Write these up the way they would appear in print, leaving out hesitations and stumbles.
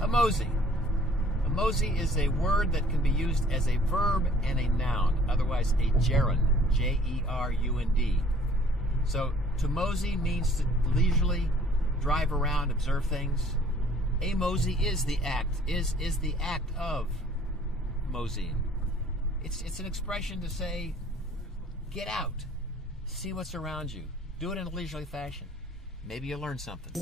A mosey. A mosey is a word that can be used as a verb and a noun, otherwise a gerund, J-E-R-U-N-D. So to mosey means to leisurely drive around, observe things. A mosey is the act, is the act of moseying. It's an expression to say, get out, see what's around you, do it in a leisurely fashion. Maybe you'll learn something.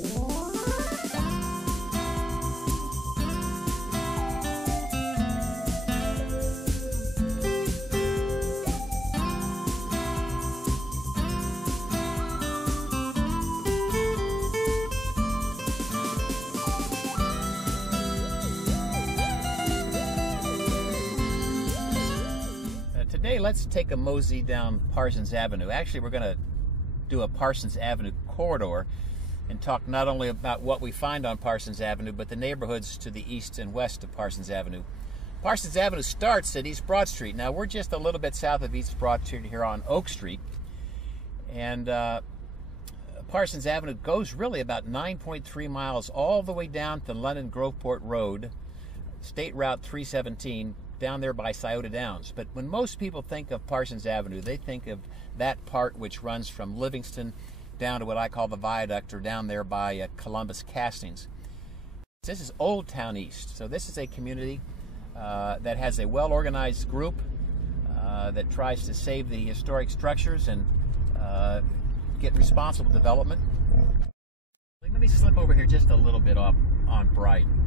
Today, let's take a mosey down Parsons Avenue. Actually, we're going to do a Parsons Avenue corridor and talk not only about what we find on Parsons Avenue, but the neighborhoods to the east and west of Parsons Avenue. Parsons Avenue starts at East Broad Street. Now, we're just a little bit south of East Broad Street here on Oak Street. And Parsons Avenue goes really about 9.3 miles all the way down to London Groveport Road, State Route 317, down there by Scioto Downs. But when most people think of Parsons Avenue, they think of that part which runs from Livingston down to what I call the Viaduct, or down there by Columbus Castings. This is Old Town East. So this is a community that has a well-organized group that tries to save the historic structures and get responsible development. Let me slip over here just a little bit off on Brighton.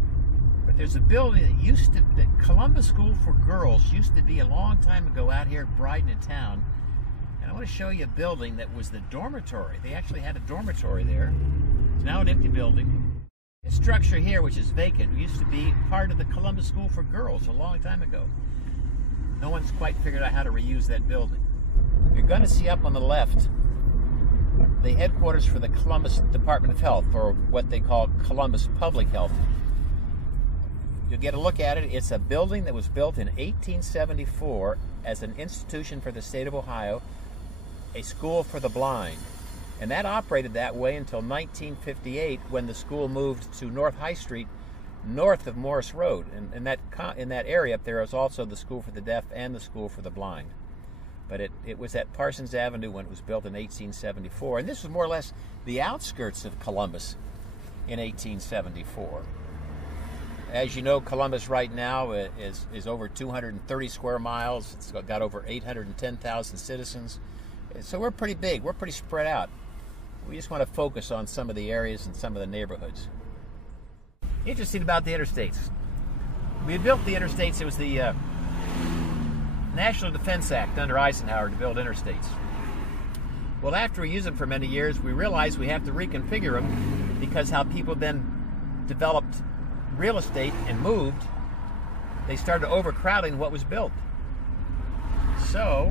But there's a building that Columbus School for Girls used to be a long time ago out here at Brighton in town. And I want to show you a building that was the dormitory. They actually had a dormitory there. It's now an empty building. This structure here, which is vacant, used to be part of the Columbus School for Girls a long time ago. No one's quite figured out how to reuse that building. You're going to see up on the left the headquarters for the Columbus Department of Health, or what they call Columbus Public Health. You'll get a look at it. It's a building that was built in 1874 as an institution for the state of Ohio, a school for the blind. And that operated that way until 1958, when the school moved to North High Street, north of Morris Road. And in that area up there was also the school for the deaf and the school for the blind. But it was at Parsons Avenue when it was built in 1874. And this was more or less the outskirts of Columbus in 1874. As you know, Columbus right now is over 230 square miles. It's got over 810,000 citizens. So we're pretty big. We're pretty spread out. We just want to focus on some of the areas and some of the neighborhoods. Interesting about the interstates. We had built the interstates. It was the National Defense Act under Eisenhower to build interstates. Well, after we used them for many years, we realized we have to reconfigure them, because how people then developed real estate and moved, they started overcrowding what was built. So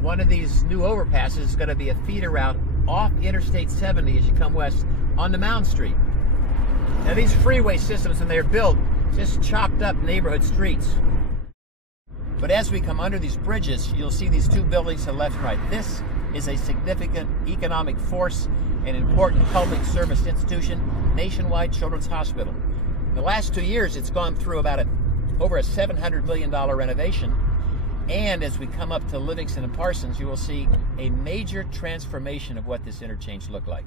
one of these new overpasses is going to be a feeder route off Interstate 70 as you come west onto Mound Street. Now these freeway systems, when they're built, just chopped up neighborhood streets. But as we come under these bridges, you'll see these two buildings to the left and right. This is a significant economic force, an important public service institution, Nationwide Children's Hospital. In the last 2 years, it's gone through about over a $700 million renovation. And as we come up to Livingston and Parsons, you will see a major transformation of what this interchange looked like.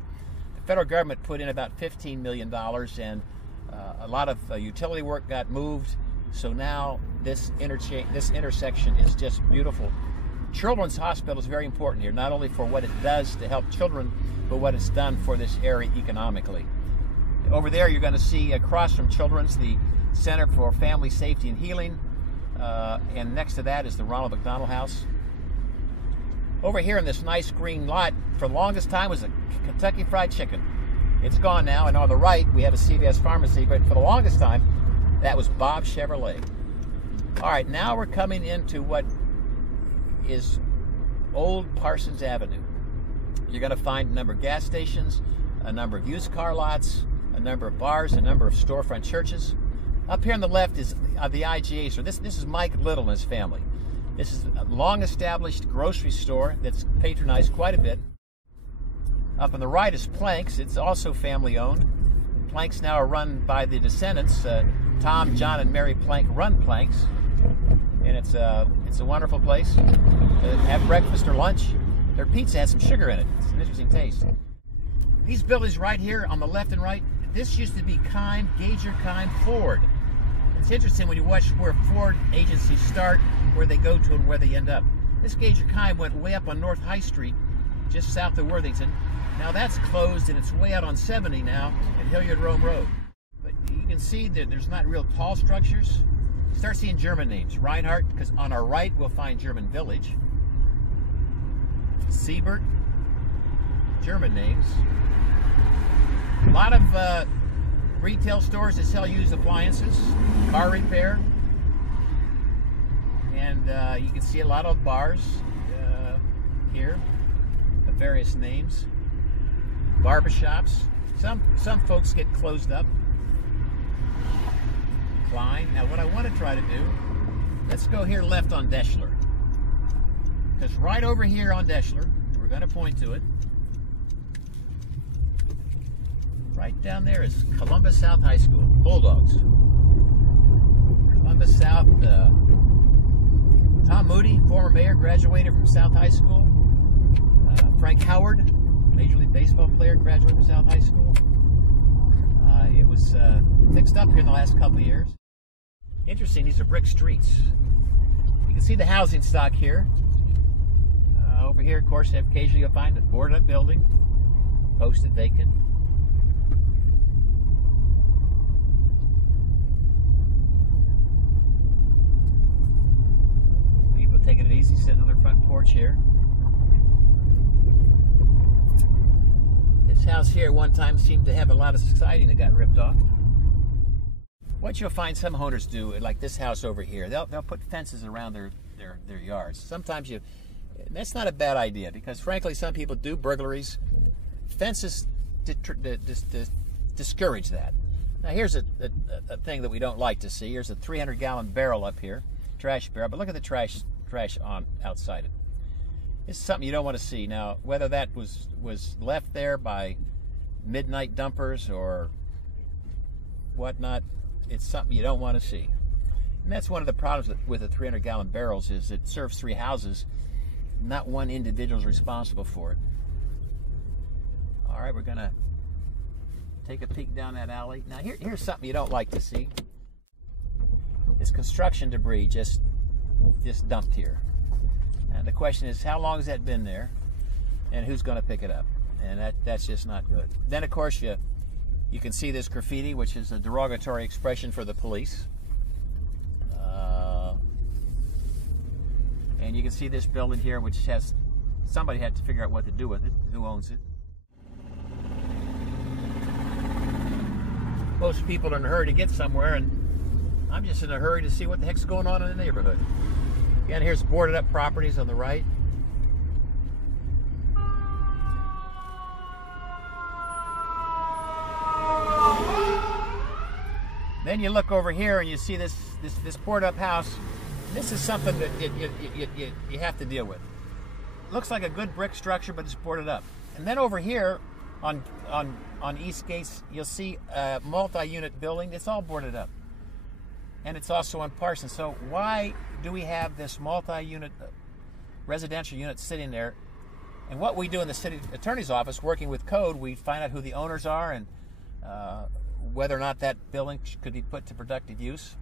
The federal government put in about $15 million, and a lot of utility work got moved. So now this intersection is just beautiful. Children's Hospital is very important here, not only for what it does to help children, but what it's done for this area economically. Over there, you're going to see across from Children's the Center for Family Safety and Healing, and next to that is the Ronald McDonald House. Over here in this nice green lot, for the longest time, was a Kentucky Fried Chicken. It's gone now, and on the right we have a CVS Pharmacy, but for the longest time that was Bob Chevrolet. All right, now we're coming into what is Old Parsons Avenue. You're going to find a number of gas stations, a number of used car lots, a number of bars, a number of storefront churches. Up here on the left is the IGA store. This is Mike Little and his family. This is a long-established grocery store that's patronized quite a bit. Up on the right is Planks. It's also family-owned. Planks now are run by the descendants, Tom, John, and Mary Plank run Planks, and it's a wonderful place. Have breakfast or lunch. Their pizza has some sugar in it. It's an interesting taste. These buildings right here on the left and right, this used to be Gauger Kime Ford. It's interesting when you watch where Ford agencies start, where they go to, and where they end up. This Gauger Kime went way up on North High Street, just south of Worthington. Now that's closed, and it's way out on 70 now at Hilliard Rome Road. But you can see that there's not real tall structures. Start seeing German names. Reinhardt, because on our right we'll find German Village. Siebert, German names. A lot of retail stores that sell used appliances, car repair, and you can see a lot of bars here of various names. Barbershops. Some folks get closed up. Klein. Now what I want to try to do, let's go here left on Deschler. Because right over here on Deschler, we're going to point to it. Right down there is Columbus South High School, Bulldogs. Columbus South, Tom Moody, former mayor, graduated from South High School. Frank Howard, Major League Baseball player, graduated from South High School. It was fixed up here in the last couple of years. Interesting, these are brick streets. You can see the housing stock here. Over here, of course, occasionally you'll find a boarded up building, posted vacant. People taking it easy, sitting on their front porch here. This house here at one time seemed to have a lot of siding that got ripped off. What you'll find some owners do, like this house over here, they'll put fences around their yards. Sometimes that's not a bad idea, because frankly some people do burglaries. Fences discourage that. Now here's a thing that we don't like to see. Here's a 300-gallon barrel up here, trash barrel, but look at the trash on outside it. This is something you don't want to see. Now whether that was left there by midnight dumpers or whatnot, it's something you don't want to see. And that's one of the problems with the 300-gallon barrels, is it serves 3 houses. Not one individual is responsible for it. All right, we're going to take a peek down that alley. Now here's something you don't like to see. It's construction debris just dumped here. And the question is, how long has that been there? And who's going to pick it up? And that's just not good. Then, of course, you can see this graffiti, which is a derogatory expression for the police. And you can see this building here, which somebody had to figure out what to do with it, who owns it. Most people are in a hurry to get somewhere, and I'm just in a hurry to see what the heck's going on in the neighborhood. Again, here's boarded up properties on the right. Then you look over here and you see this boarded up house. This is something that you have to deal with. It looks like a good brick structure, but it's boarded up. And then over here on East Gates, you'll see a multi-unit building. It's all boarded up. And it's also on Parsons. So why do we have this multi-unit residential unit sitting there? And what we do in the city attorney's office, working with code, we find out who the owners are and whether or not that building could be put to productive use.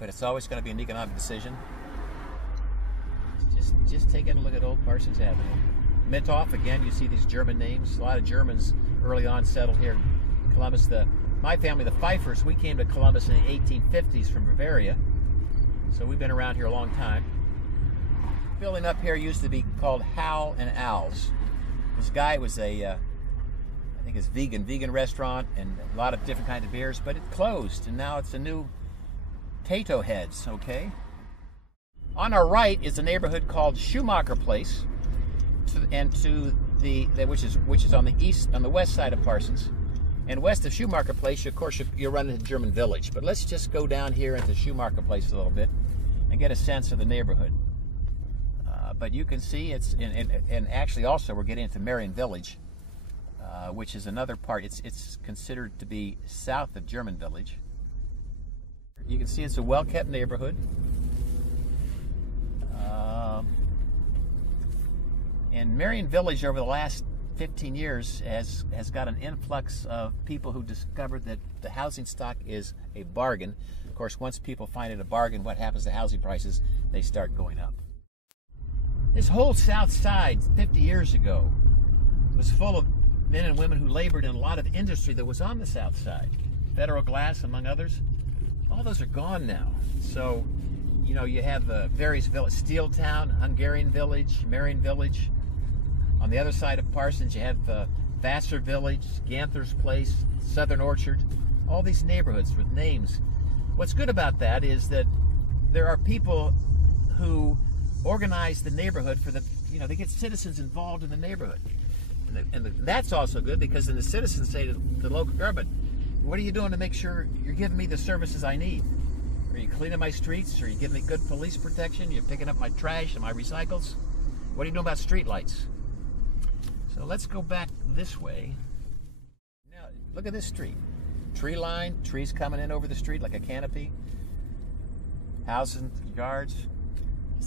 But it's always going to be an economic decision. Just taking a look at Old Parsons Avenue. Mithoff, again, you see these German names. A lot of Germans early on settled here in Columbus. My family, the Pfeiffers, we came to Columbus in the 1850s from Bavaria. So we've been around here a long time. The building up here used to be called Hal and Al's. This guy was I think it's vegan restaurant, and a lot of different kinds of beers, but it closed, and now it's a new Tato Heads, okay? On our right is a neighborhood called Schumacher Place, which is on the west side of Parsons. And west of Schumacher Place, of course, you'll run into German Village. But let's just go down here into Schumacher Place a little bit and get a sense of the neighborhood. But you can see it's, and actually also we're getting into Marion Village. which is another part. It's considered to be south of German Village. You can see it's a well-kept neighborhood. And Marion Village over the last 15 years has got an influx of people who discovered that the housing stock is a bargain. Of course, once people find it a bargain, what happens to housing prices? They start going up. This whole south side 50 years ago was full of men and women who labored in a lot of industry that was on the south side. Federal Glass, among others. All those are gone now. So, you know, you have various villages, Steeltown, Hungarian Village, Marion Village. On the other side of Parsons, you have Vassar Village, Ganther's Place, Southern Orchard, all these neighborhoods with names. What's good about that is that there are people who organize the neighborhood for they get citizens involved in the neighborhood. And that's also good because then the citizens say to the local government, what are you doing to make sure you're giving me the services I need? Are you cleaning my streets? Are you giving me good police protection? You're picking up my trash and my recycles? What are you doing about street lights? So let's go back this way. Now, look at this street. Tree line, trees coming in over the street like a canopy. Houses and yards.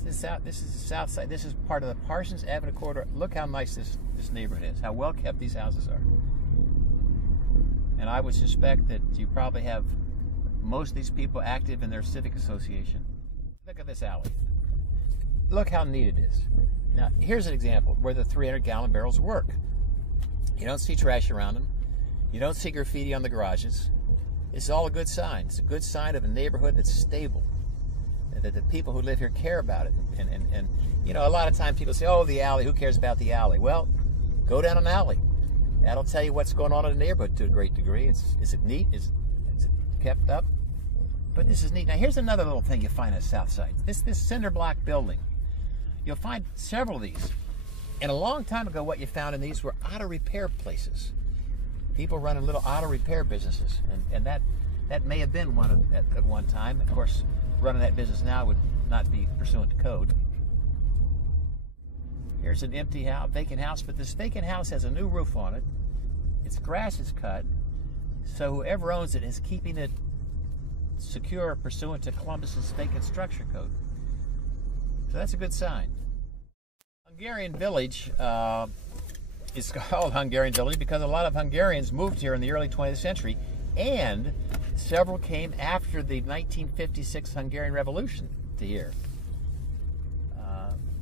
This is the south side. This is part of the Parsons Avenue corridor. Look how nice this neighborhood is, how well kept these houses are. And I would suspect that you probably have most of these people active in their civic association. Look at this alley. Look how neat it is. Now, here's an example where the 300-gallon barrels work. You don't see trash around them. You don't see graffiti on the garages. It's all a good sign. It's a good sign of a neighborhood that's stable, and that the people who live here care about it. And you know, a lot of times people say, oh, the alley, who cares about the alley? Well, go down an alley. That'll tell you what's going on in the neighborhood to a great degree. Is it neat? Is it kept up? But this is neat. Now, here's another little thing you find on the south side. This cinder block building. You'll find several of these. And a long time ago, what you found in these were auto repair places. People running little auto repair businesses. And that may have been one at one time. Of course, running that business now would not be pursuant to code. Here's an empty house, vacant house, but this vacant house has a new roof on it. Its grass is cut, so whoever owns it is keeping it secure pursuant to Columbus's vacant structure code. So that's a good sign. Hungarian Village is called Hungarian Village because a lot of Hungarians moved here in the early 20th century, and several came after the 1956 Hungarian Revolution to here.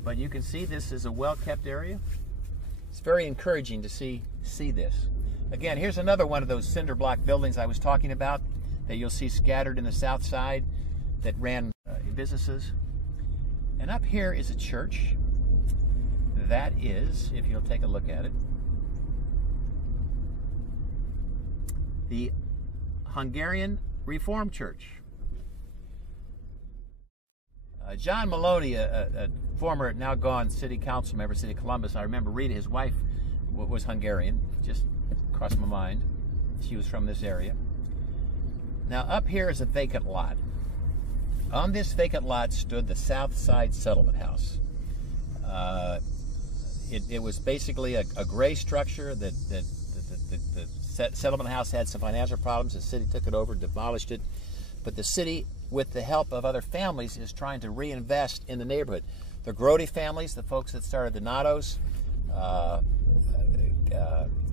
But you can see this is a well-kept area. It's very encouraging to see this. Again, here's another one of those cinder block buildings I was talking about that you'll see scattered in the south side that ran businesses. And up here is a church. That is, if you'll take a look at it, the Hungarian Reformed Church. John Maloney, a former, now gone city council member, City of Columbus, I remember Rita, his wife, was Hungarian, just crossed my mind. She was from this area. Now up here is a vacant lot. On this vacant lot stood the South Side Settlement House. It was basically a gray structure that the settlement house had some financial problems. The city took it over, demolished it, but the city, with the help of other families, is trying to reinvest in the neighborhood. The Grody families, the folks that started the Natos,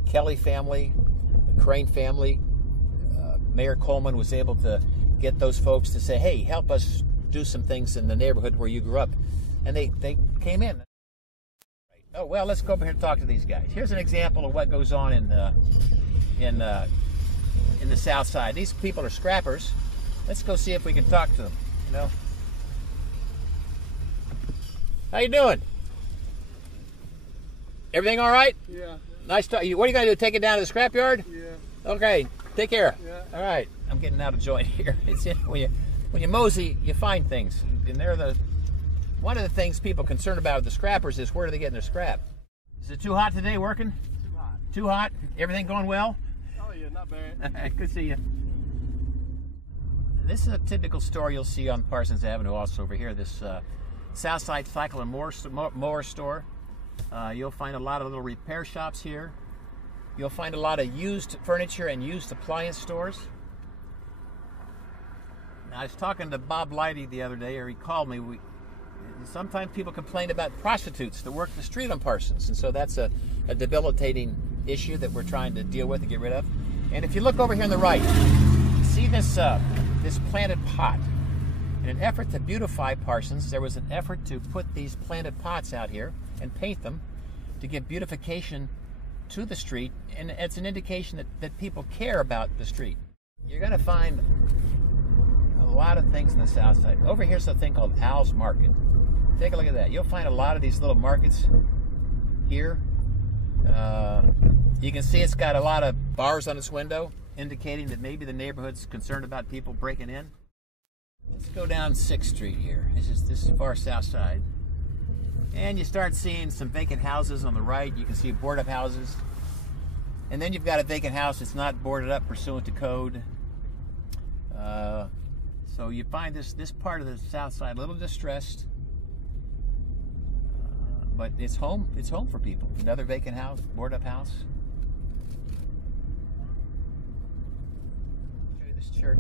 Kelly family, the Crane family, Mayor Coleman was able to get those folks to say, hey, help us do some things in the neighborhood where you grew up. And they came in. Oh, well, let's go over here and talk to these guys. Here's an example of what goes on in the South Side. These people are scrappers. Let's go see if we can talk to them, you know. How you doing? Everything all right? Yeah. Nice talk. What are you going to do, take it down to the scrapyard? Yeah. Okay, take care. Yeah. All right, I'm getting out of joint here. It's when you mosey, you find things. And one of the things people are concerned about with the scrappers is where do they get their scrap? Is it too hot today working? Too hot. Too hot? Everything going well? Oh yeah, not bad. Good to see you. This is a typical store you'll see on Parsons Avenue also over here, this Southside Cycle and Mower store. You'll find a lot of little repair shops here. You'll find a lot of used furniture and used appliance stores. Now, I was talking to Bob Lighty the other day, or he called me. Sometimes people complain about prostitutes that work the street on Parsons, and so that's a debilitating issue that we're trying to deal with and get rid of. And if you look over here on the right, see this planted pot. In an effort to beautify Parsons, there was an effort to put these planted pots out here and paint them to give beautification to the street, and it's an indication that people care about the street. You're going to find a lot of things on the south side. Over here's a thing called Al's Market. Take a look at that. You'll find a lot of these little markets here. You can see it's got a lot of bars on its window, indicating that maybe the neighborhood's concerned about people breaking in. Let's go down 6th Street here. This is far south side. And you start seeing some vacant houses on the right. You can see boarded up houses. And then you've got a vacant house that's not boarded up pursuant to code. So you find this part of the south side a little distressed. But it's home for people. Another vacant house, boarded up house. Show you this church.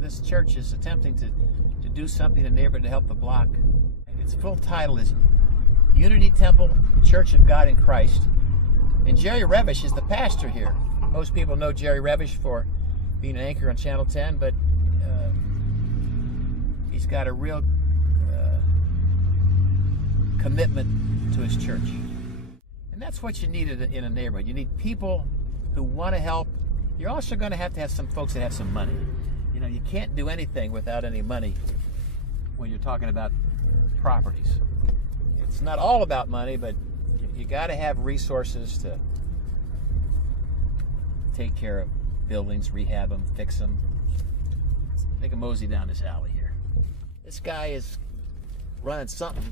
This church is attempting to do something in the neighborhood to help the block. Its full title is Unity Temple Church of God in Christ. And Jerry Revish is the pastor here. Most people know Jerry Revish for being an anchor on Channel 10, but he's got a real commitment to his church. And that's what you need in a neighborhood. You need people who want to help. You're also going to have some folks that have some money. You know, you can't do anything without any money when you're talking about properties. It's not all about money, but you got to have resources to take care of buildings, rehab them, fix them. Let's take a mosey down this alley here. This guy is running something,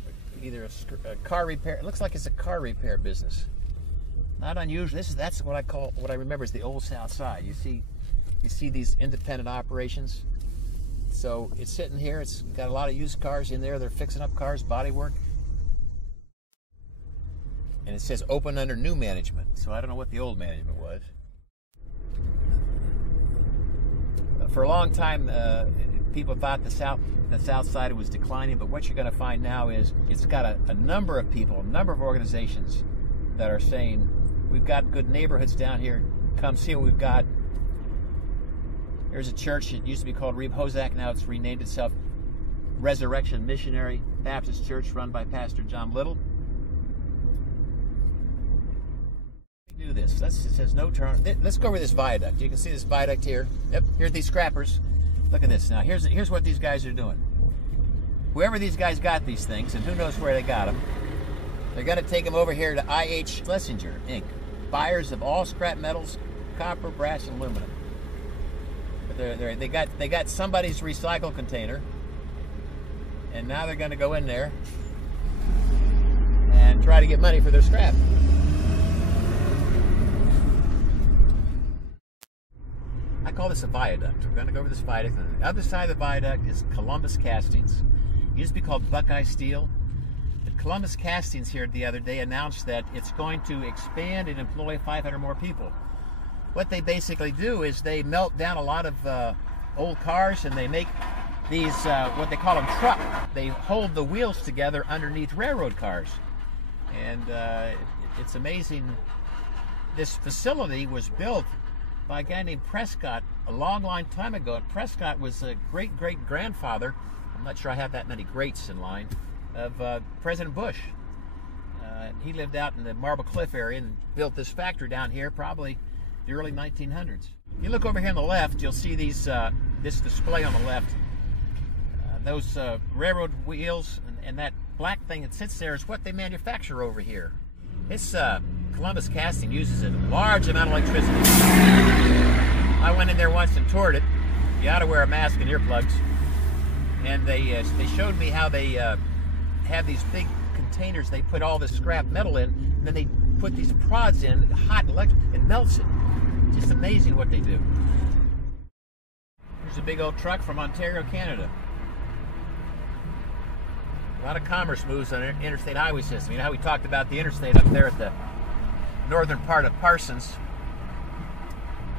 either a car repair. It looks like it's a car repair business. Not unusual. That's what I remember is the old South Side. You see these independent operations. So it's sitting here. It's got a lot of used cars in there. They're fixing up cars, body work. And it says open under new management. So I don't know what the old management was. For a long time, people thought the south side was declining, but what you're going to find now is it's got a number of people, a number of organizations that are saying, we've got good neighborhoods down here. Come see what we've got. There's a church. It used to be called Reb Hozak. Now it's renamed itself Resurrection Missionary Baptist Church, run by Pastor John Little. Do this. It says no turn. Let's go over this viaduct. You can see this viaduct here. Yep. Here's these scrappers. Look at this. Now here's what these guys are doing. Whoever these guys got these things, and who knows where they got them, they're going to take them over here to I.H. Schlesinger, Inc., buyers of all scrap metals, copper, brass, and aluminum. But they got somebody's recycle container, and now they're going to go in there and try to get money for their scrap. I call this a viaduct. We're going to go over this viaduct. On the other side of the viaduct is Columbus Castings. It used to be called Buckeye Steel. But Columbus Castings here the other day announced that it's going to expand and employ 500 more people. What they basically do is they melt down a lot of old cars, and they make these, what they call them, truck. They hold the wheels together underneath railroad cars. And it's amazing. This facility was built by a guy named Prescott a long time ago. And Prescott was a great-great-grandfather, I'm not sure I have that many greats in line, of President Bush. He lived out in the Marble Cliff area and built this factory down here probably the early 1900s. If you look over here on the left, you'll see these this display on the left. Those railroad wheels and that black thing that sits there is what they manufacture over here. This Columbus Casting uses a large amount of electricity. I went in there once and toured it. You ought to wear a mask and earplugs. And they showed me how they have these big containers. They put all this scrap metal in, and then they put these prods in, hot electric, and melts it. Just amazing what they do. Here's a big old truck from Ontario, Canada. A lot of commerce moves on the interstate highway system. You know how we talked about the interstate up there at the northern part of Parsons.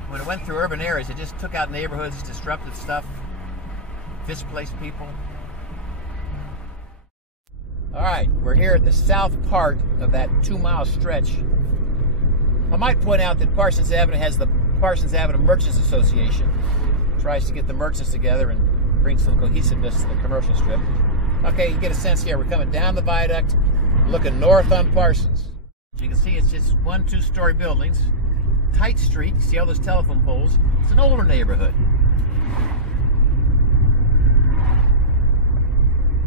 when it went through urban areas, it just took out neighborhoods, disrupted stuff, displaced people. All right, we're here at the south part of that 2-mile stretch. I might point out that Parsons Avenue has the Parsons Avenue Merchants Association. Tries to get the merchants together and bring some cohesiveness to the commercial strip. Okay, you get a sense here. We're coming down the viaduct, looking north on Parsons. As you can see, it's just 1 2-story buildings. Tight street. You see all those telephone poles. It's an older neighborhood.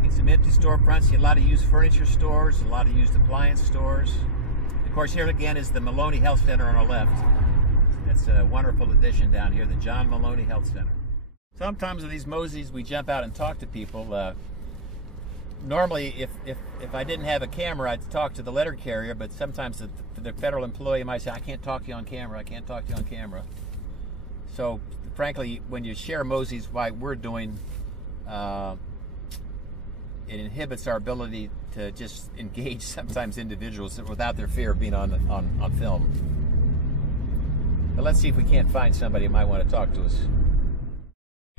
Get some empty storefronts. A lot of used furniture stores, a lot of used appliance stores. Of course, here again is the Maloney Health Center on our left. That's a wonderful addition down here, the John Maloney Health Center. Sometimes with these Moseys, we jump out and talk to people. Normally, if I didn't have a camera, I'd talk to the letter carrier, but sometimes the federal employee might say, I can't talk to you on camera, I can't talk to you on camera. So, frankly, when you share Moseys, like we're doing, it inhibits our ability to just engage sometimes individuals without their fear of being on film. But let's see if we can't find somebody who might want to talk to us.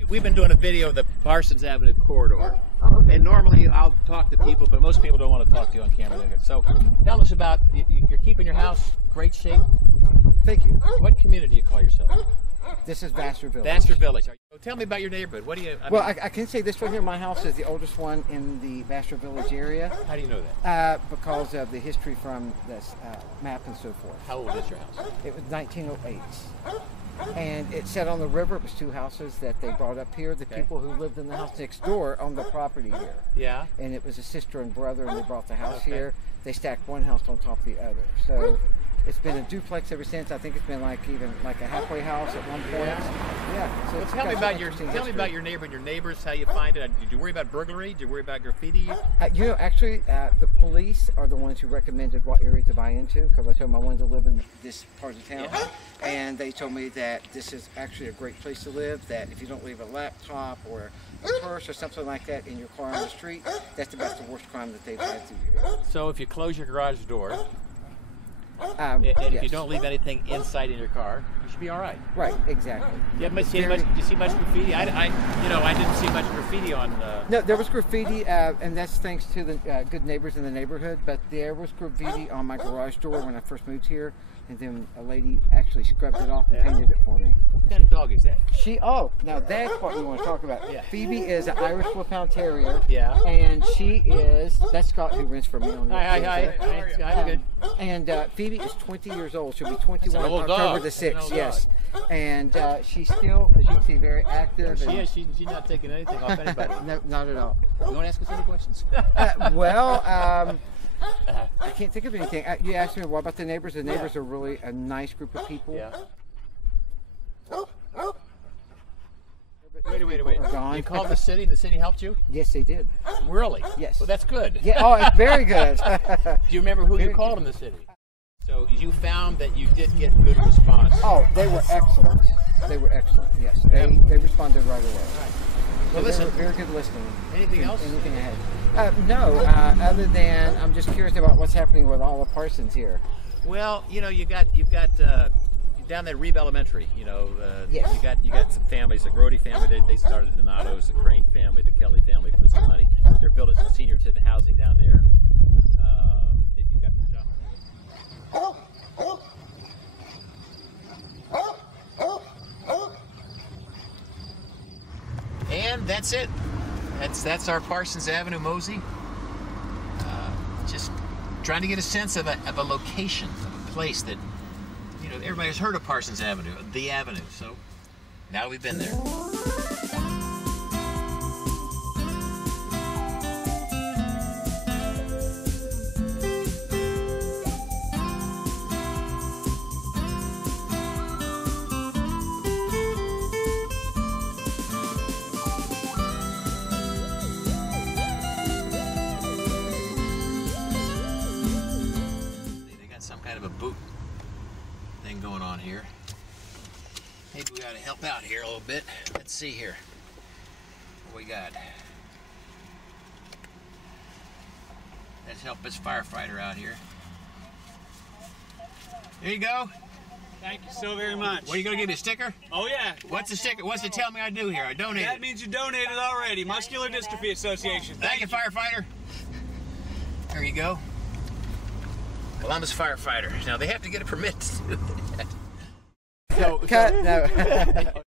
We've been doing a video of the Parsons Avenue corridor. Oh, okay. And normally I'll talk to people, but most people don't want to talk to you on camera. So tell us about, you're keeping your house great shape. Thank you. What community do you call yourself? This is Vassar Village. Vassar Village. So tell me about your neighborhood. What do you? Well, I can say this right here. My house is the oldest one in the Vassar Village area. How do you know that? Because of the history from this map and so forth. How old is your house? It was 1908. And it sat on the river. It was 2 houses that they brought up here. The people who lived in the house next door owned the property here. Yeah. And it was a sister and brother, and they brought the house here. They stacked one house on top of the other. So it's been a duplex ever since. I think it's been even like a halfway house at one point. Yeah. So Well, tell me about your neighbor and your neighbors. How you find it? Did you worry about burglary? Did you worry about graffiti? Actually, the police are the ones who recommended what area to buy into, because I told them I wanted to live in this part of town, and they told me that this is actually a great place to live. That if you don't leave a laptop or a purse or something like that in your car on the street, that's about the worst crime that they've had through here. So if you close your garage door, and if you don't leave anything inside in your car, you should be all right. Right, exactly. You see much graffiti? I didn't see much graffiti on. No, there was graffiti, and that's thanks to the good neighbors in the neighborhood. But there was graffiti on my garage door when I first moved here, and then a lady actually scrubbed it off and painted it for me. What kind of dog is that? Now that's what we want to talk about. Yeah. Phoebe is an Irish Wolfhound Terrier. Yeah. And that's Scott who rents for me on the Hi, good. And Phoebe is 20 years old. She'll be 21 That's an old October dog. the 6th. An old Yes. And she's still, as you can see, very active. She's not taking anything off anybody. No, not at all. You want to ask us any questions? I can't think of anything. You asked me, what about the neighbors? The neighbors are really a nice group of people. Yeah. Wait. You called the city and the city helped you? Yes, they did. Really? Yes. Well, that's good. Yeah. Oh, it's very good. Do you remember who you called in the city? So you found that you did get good response. Oh, they were excellent. They were excellent, yes. They responded right away. Right. Well, listen. Very good listening. Anything else? Anything ahead? No, other than I'm just curious about what's happening with all the Parsons here. Well, you've got down there Reeb Elementary. Yes. You got some families. The Grody family, they started Donato's. The Crane family, the Kelly family put some money. They're building some senior citizen housing down there. You've got the job. And that's it. That's our Parsons Avenue Mosey. Just trying to get a sense of a location, of a place that everybody has heard of Parsons Avenue, the Avenue. So now we've been there. A boot thing going on here. Maybe we ought to help out here a little bit. Let's see here what we got. Let's help this firefighter out here. There you go. Thank you so very much. What, are you going to give me a sticker? Oh, yeah. What's the sticker? What's it tell me I do here? I donated. That means you donated already. Muscular Dystrophy Association. Thank you, firefighter. There you go. Columbus firefighter. Now, they have to get a permit to do that. Cut. No.